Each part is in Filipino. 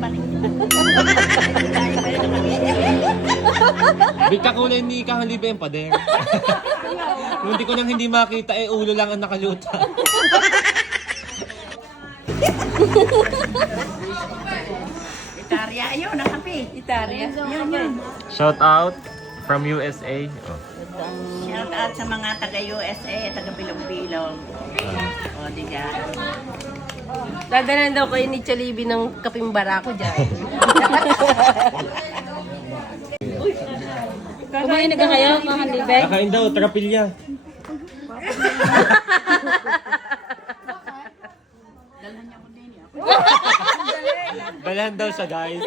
Baliktad. Bigka kulay ni Kahalibe yung pader. Hindi ko nang hindi makita, ulo lang ang nakaluta. Itarya, ayun, nakape. Itarya. Yun. Shout out from USA. Oh. Shout out sa mga taga-USA, taga-Bilog-Bilog. O, diga. Dadanan daw kayo ni Chalibi ng kaping barako dyan. Kumain na ka kayo, mga libe? Kakain daw, trapilya. Dalahan daw siya, guys.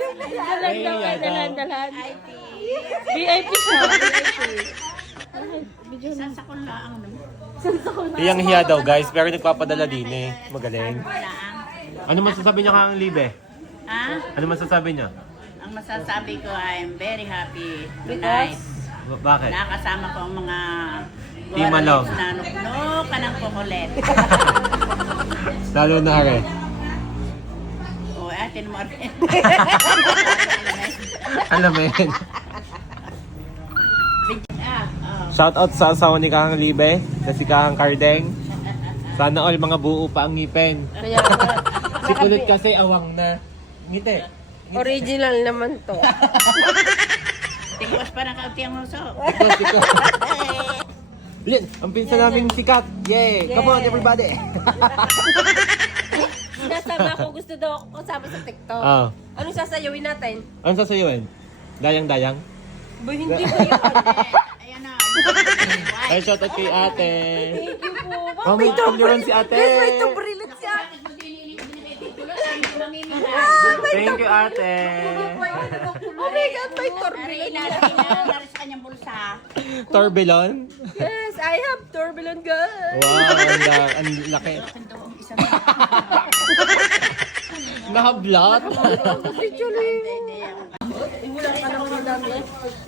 Dalan. VIP siya, VIP. Sasakon laang naman. Iyang hiya daw, guys, pero nagpapadala din eh. Magaling. Laang. Ano masasabi niya kang Libe? Ha? Ano masasabi niya? Ang masasabi ko, I'm very happy tonight. Bakit? Nakasama ko ang mga Team Along. na nuknuk ka ng kukulit. Lalo na rin. O, atin mo rin. Alamin. Ah, Shout out sa asawa ni Kahang Libe, na si Kahang Kardeng. Sana all mga buo pa ang ngipin. Kaya, Si Kulot kasi awang na. Ngiti. original naman to. Tingkos pa ng kaunti ang huso. Iko. Lin, ang pinsan namin sikat. Yay! Come on everybody! Sinasama ko, gusto daw ako kasama sa TikTok. Ah. Anong sasayawin natin? Ano sasayuin? Dayang-dayang? Ba, hindi ko yun. Ayan na. Ay, shout out kay ate. Thank you po. Oh, may tuburan si ate. May tuburan siya. Thank you ate. Oh my God, may turbulent. Ilalagay na laris kanyang bulsa. Torbelon? Yes, I have turbulent guys. Wow, ang laki. Nakablot.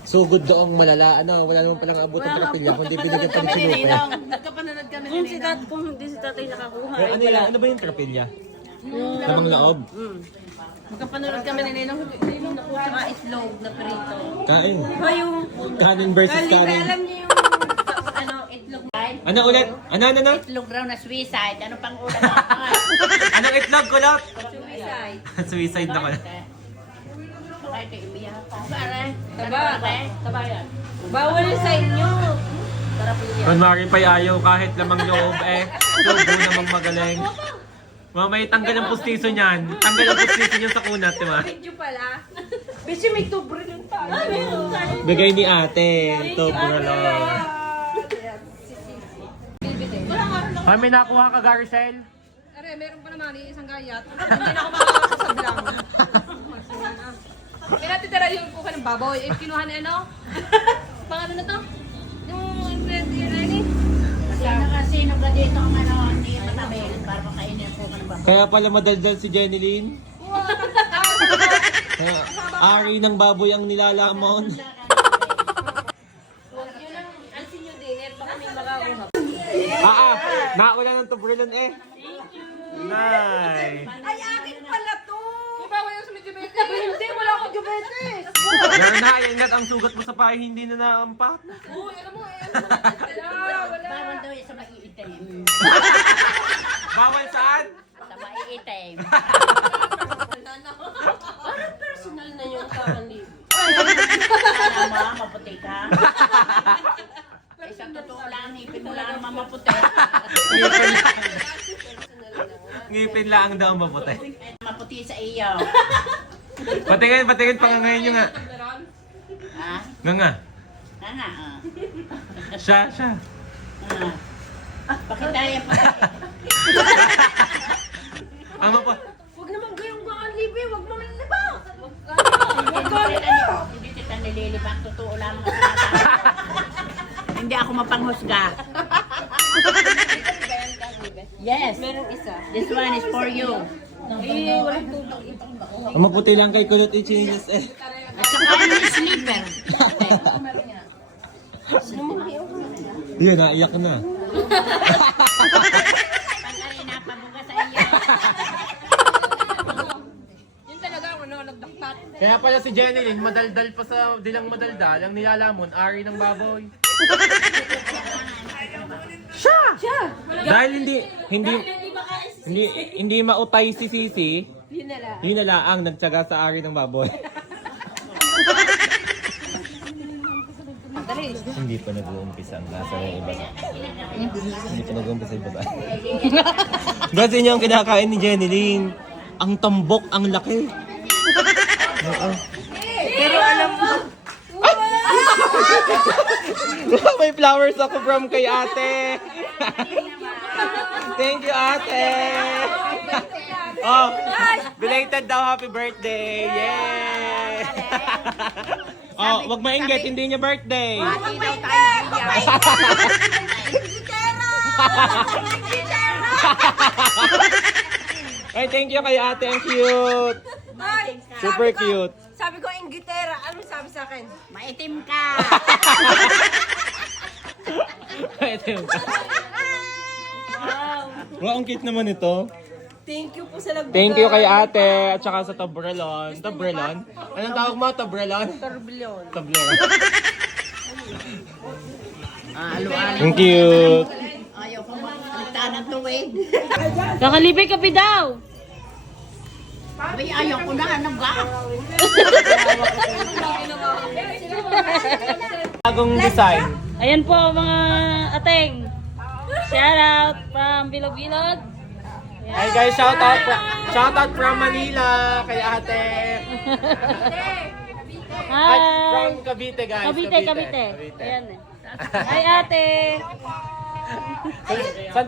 Sugod doong malala. Ano, wala naman palang abot ang trapilya. Kundi binigyan pa ni Sinupe. Nagkapanood kami Kung hindi si tatay nakakuha. Ano ba yung trapilya? Lamang loob. Magkapanood kami ni Ninong nakuha tsaka itlog na perito. Kain. Iba yung, Kanin versus kanin. alam niyo yung, itlog. Ano ulit? Ano? Itlog raw na suicide. Ano pang ulam? Anong itlog kulot? Suicide. Suicide na ko. Ay, kay Ibiya. Pare. Taba yan. Bawal sa inyo. Sarap niya. Kung maaaring pa'y ayaw kahit lamang loob subo namang magaling. Mamay tanggal ang pustiso niyan. Tanggal ang pustiso niyan sa kunat, di ba? Medyo pala. Besi may turbulent tayo. Bigay ni ate. Ito, buralo. Ay, may nakuha ka, Garcel? Are, meron pa naman isang gayat. Hindi na ako makakasa sa blank. May natitira yung kuka ng baboy. Eh, kinuha na ano? Pang ano na to? Yung ingredient Sino ka dito ang ano, hindi matabel para makainin po ka ng bako. Kaya pala madaldal si Jeneline. Ari ng baboy ang nilalamon. Yun ang alsin nyo din. Eh, baka may makakuha. Nauna ng tubrilan eh. Nay. Ay, akin pala to! May bawal yung sumidibete. Hindi, wala akong diabetes. Meron na, ingat ang sugat mo sa pahay, hindi na naampat. Uy, alam mo eh. Wala. Bawal daw yung sa maiitim. Bawal saan? Sa maiitim. Parang personal na yung kakanlib. Alam mo, maputi ka. Isang totoo lang, ipin mo lang naman maputi. Ngipin lang daw maputi. Maputi sa iyo. Patingin, pangangayin nyo nga. Ha? Nga. Nga, Siya. Bakit tayo pa? Ano pa? Huwag naman gayong kakanlib eh. Huwag mo malilibang. Hindi kita nililipak. Totoo lang mga sinasabi. Hindi ako mapanghusga. Yes. Merong isa. This one is for you. Eh, walang tubig. Ang maputi lang kay Kulot i-changes eh. At saka yung sleeper. Yun, naiyak na. Pag-ari na pabuga sa iyo. Kaya pala si Jenny madaldal pa sa dilang madaldal. Ang nilalamon, ari ng baboy. Siya! Dahil hindi mautay si Sisi, yun na lang ang nagtyaga sa ari ng baboy. Hindi pa nag-uumpisa ang lasa ng iba. Hindi pa nag-uumpisa yung babae. Kasi niyo ang kinakain ni Jenny Lynn. Ang tambok, ang laki. Pero alam mo, May flowers ako from kay ate. Thank you, ate. Oh, belated daw happy birthday. Yay! Oh, wag mainggit, hindi niya birthday. hindi daw tayo bigyan. Ay, thank you kay ate, ang cute. Ay, Super cute. sabi ko, Inggitera. Ano sabi sa akin? Maitim ka. Ito yung wow, ang cute naman ito. Thank you po sa nagbigay. Thank you kay ate at saka sa Toblerone. Toblerone? Anong tawag mo? Toblerone? Torbilyon. Toblerone. Alo-alo. Ang cute. Ayaw ko magsalita ng tuwid. Kakalipay kapi daw. Ay, ayaw ko na. Ano ba? Bagong design. Ayan po mga ateng. Shout out from Bilog-Bilog. Hey guys, shout out from Manila kay ate. At from Hi. Cavite guys. Cavite. Ayan eh. Hi ate. Saan